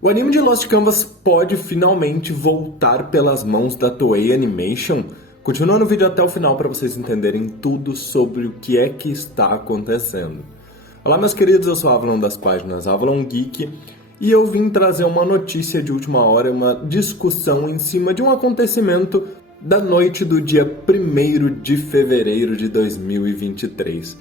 O anime de Lost Canvas pode finalmente voltar pelas mãos da Toei Animation? Continuando o vídeo até o final para vocês entenderem tudo sobre o que é que está acontecendo. Olá meus queridos, eu sou Avalon das páginas Avalon Geek e eu vim trazer uma notícia de última hora, uma discussão em cima de um acontecimento da noite do dia 1º de fevereiro de 2023.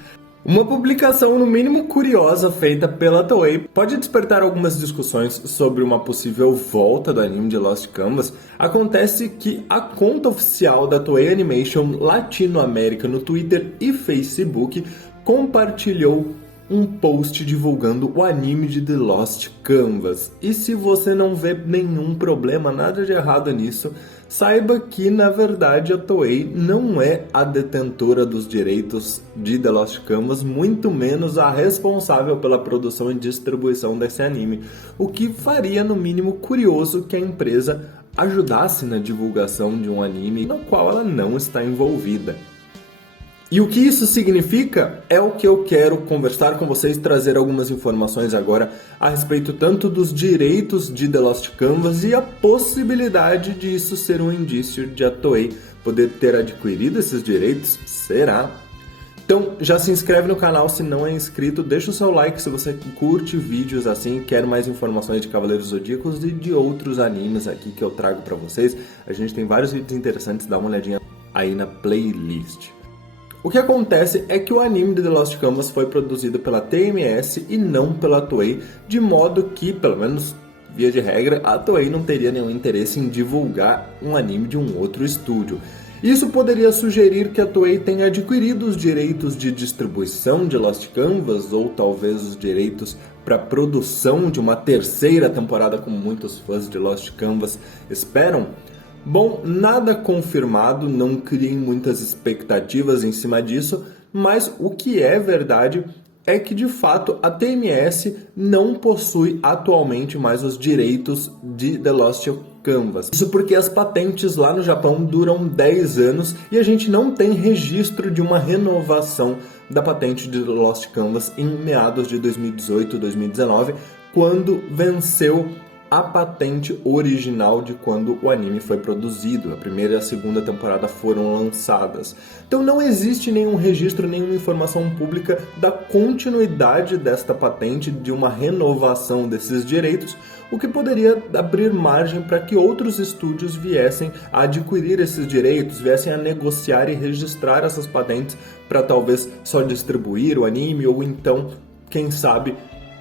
Uma publicação no mínimo curiosa feita pela Toei pode despertar algumas discussões sobre uma possível volta do anime de Lost Canvas. Acontece que a conta oficial da Toei Animation Latinoamérica no Twitter e Facebook compartilhou um post divulgando o anime de The Lost Canvas. E se você não vê nenhum problema, nada de errado nisso, saiba que, na verdade, a Toei não é a detentora dos direitos de The Lost Canvas, muito menos a responsável pela produção e distribuição desse anime, o que faria, no mínimo, curioso que a empresa ajudasse na divulgação de um anime no qual ela não está envolvida. E o que isso significa é o que eu quero conversar com vocês, trazer algumas informações agora a respeito tanto dos direitos de The Lost Canvas e a possibilidade de isso ser um indício de a Toei poder ter adquirido esses direitos. Será? Então já se inscreve no canal se não é inscrito, deixa o seu like se você curte vídeos assim, quer mais informações de Cavaleiros Zodíacos e de outros animes aqui que eu trago pra vocês. A gente tem vários vídeos interessantes, dá uma olhadinha aí na playlist. O que acontece é que o anime de The Lost Canvas foi produzido pela TMS e não pela Toei, de modo que, pelo menos via de regra, a Toei não teria nenhum interesse em divulgar um anime de um outro estúdio. Isso poderia sugerir que a Toei tenha adquirido os direitos de distribuição de Lost Canvas, ou talvez os direitos para a produção de uma terceira temporada, como muitos fãs de Lost Canvas esperam. Bom, nada confirmado, não criem muitas expectativas em cima disso, mas o que é verdade é que de fato a TMS não possui atualmente mais os direitos de The Lost Canvas. Isso porque as patentes lá no Japão duram 10 anos e a gente não tem registro de uma renovação da patente de The Lost Canvas em meados de 2018, 2019, quando venceu a patente original de quando o anime foi produzido. A primeira e a segunda temporada foram lançadas. Então não existe nenhum registro, nenhuma informação pública da continuidade desta patente, de uma renovação desses direitos, o que poderia abrir margem para que outros estúdios viessem a adquirir esses direitos, viessem a negociar e registrar essas patentes para talvez só distribuir o anime ou então, quem sabe,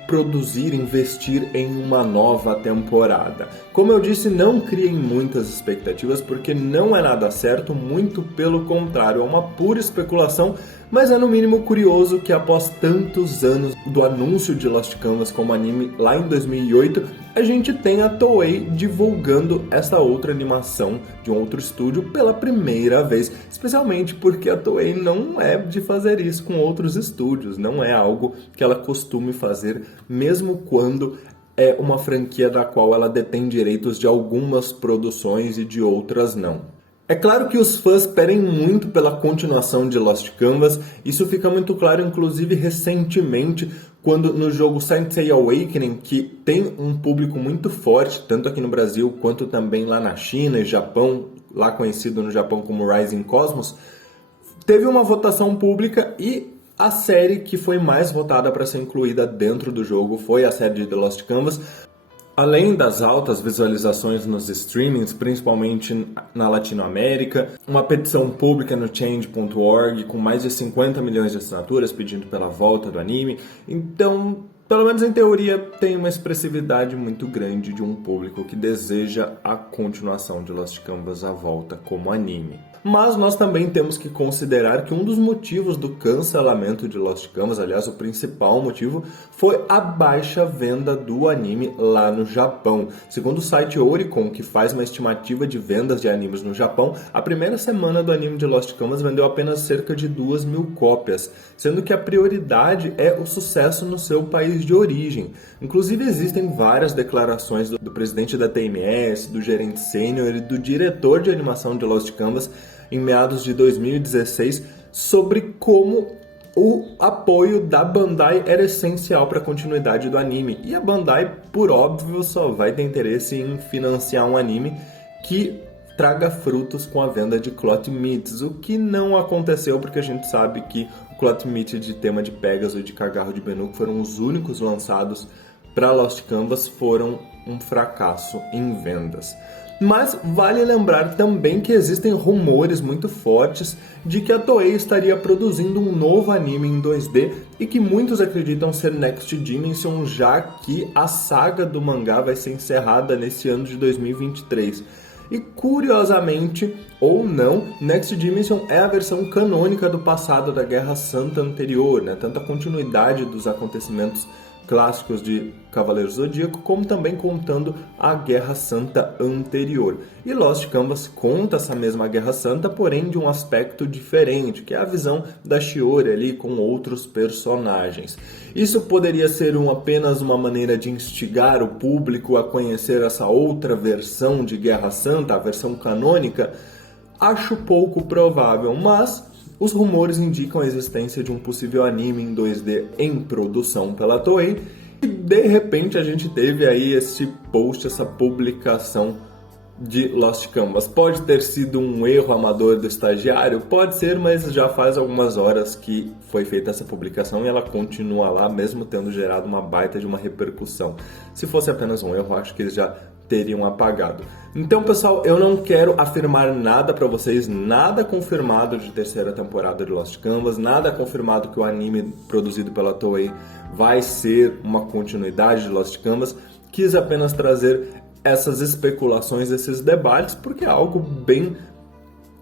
produzir, investir em uma nova temporada. Como eu disse, não criem muitas expectativas porque não é nada certo, muito pelo contrário, é uma pura especulação, mas é no mínimo curioso que após tantos anos do anúncio de Lost Canvas como anime lá em 2008, a gente tem a Toei divulgando essa outra animação de um outro estúdio pela primeira vez, especialmente porque a Toei não é de fazer isso com outros estúdios, não é algo que ela costume fazer, mesmo quando é uma franquia da qual ela detém direitos de algumas produções e de outras não. É claro que os fãs pedem muito pela continuação de Lost Canvas, isso fica muito claro inclusive recentemente, quando no jogo Saint Seiya Awakening, que tem um público muito forte, tanto aqui no Brasil quanto também lá na China e Japão, lá conhecido no Japão como Rising Cosmos, teve uma votação pública e a série que foi mais votada para ser incluída dentro do jogo foi a série de The Lost Canvas. Além das altas visualizações nos streamings, principalmente na Latinoamérica, uma petição pública no Change.org com mais de 50 milhões de assinaturas pedindo pela volta do anime. Então, pelo menos em teoria, tem uma expressividade muito grande de um público que deseja a continuação de Lost Canvas, a volta como anime. Mas nós também temos que considerar que um dos motivos do cancelamento de Lost Canvas, aliás, o principal motivo, foi a baixa venda do anime lá no Japão. Segundo o site Oricon, que faz uma estimativa de vendas de animes no Japão, a primeira semana do anime de Lost Canvas vendeu apenas cerca de 2.000 cópias, sendo que a prioridade é o sucesso no seu país de origem. Inclusive existem várias declarações do presidente da TMS, do gerente sênior e do diretor de animação de Lost Canvas em meados de 2016 sobre como o apoio da Bandai era essencial para a continuidade do anime. E a Bandai, por óbvio, só vai ter interesse em financiar um anime que traga frutos com a venda de cloth meats, o que não aconteceu porque a gente sabe que o cloth meat de tema de Pegasus e de Cagarro de Benou, que foram os únicos lançados para Lost Canvas, foram um fracasso em vendas. Mas vale lembrar também que existem rumores muito fortes de que a Toei estaria produzindo um novo anime em 2D e que muitos acreditam ser Next Dimension, já que a saga do mangá vai ser encerrada nesse ano de 2023. E curiosamente, ou não, Next Dimension é a versão canônica do passado da Guerra Santa anterior, né? Tanto a continuidade dos acontecimentos clássicos de Cavaleiro Zodíaco, como também contando a Guerra Santa anterior. E Lost Canvas conta essa mesma Guerra Santa, porém de um aspecto diferente, que é a visão da Shiori ali com outros personagens. Isso poderia ser apenas uma maneira de instigar o público a conhecer essa outra versão de Guerra Santa, a versão canônica? Acho pouco provável, mas os rumores indicam a existência de um possível anime em 2D em produção pela Toei e de repente a gente teve aí esse post, essa publicação de Lost Canvas. Pode ter sido um erro amador do estagiário? Pode ser, mas já faz algumas horas que foi feita essa publicação e ela continua lá, mesmo tendo gerado uma baita de uma repercussão. Se fosse apenas um erro, acho que eles já teriam apagado. Então, pessoal, eu não quero afirmar nada pra vocês, nada confirmado de terceira temporada de Lost Canvas, nada confirmado que o anime produzido pela Toei vai ser uma continuidade de Lost Canvas. Quis apenas trazer essas especulações, esses debates, porque é algo bem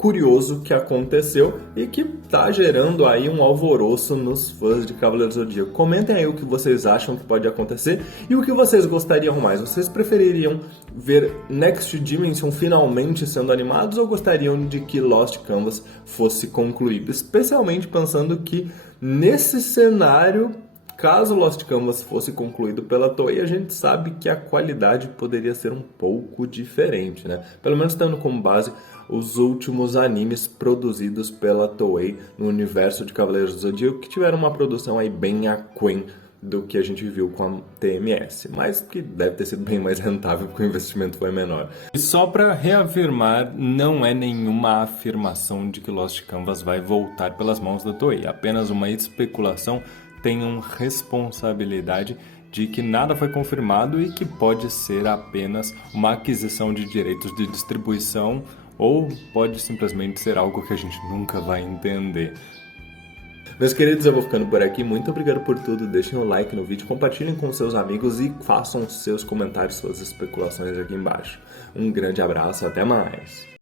curioso que aconteceu e que tá gerando aí um alvoroço nos fãs de Cavaleiros do Zodíaco. Comentem aí o que vocês acham que pode acontecer e o que vocês gostariam mais. Vocês prefeririam ver Next Dimension finalmente sendo animados ou gostariam de que Lost Canvas fosse concluído? Especialmente pensando que nesse cenário, caso Lost Canvas fosse concluído pela Toei, a gente sabe que a qualidade poderia ser um pouco diferente, né? Pelo menos tendo como base os últimos animes produzidos pela Toei no universo de Cavaleiros do Zodíaco, que tiveram uma produção aí bem aquém do que a gente viu com a TMS, mas que deve ter sido bem mais rentável porque o investimento foi menor. E só para reafirmar, não é nenhuma afirmação de que Lost Canvas vai voltar pelas mãos da Toei, apenas uma especulação. Tenham responsabilidade de que nada foi confirmado e que pode ser apenas uma aquisição de direitos de distribuição ou pode simplesmente ser algo que a gente nunca vai entender. Meus queridos, eu vou ficando por aqui. Muito obrigado por tudo. Deixem o like no vídeo, compartilhem com seus amigos e façam seus comentários, suas especulações aqui embaixo. Um grande abraço, até mais!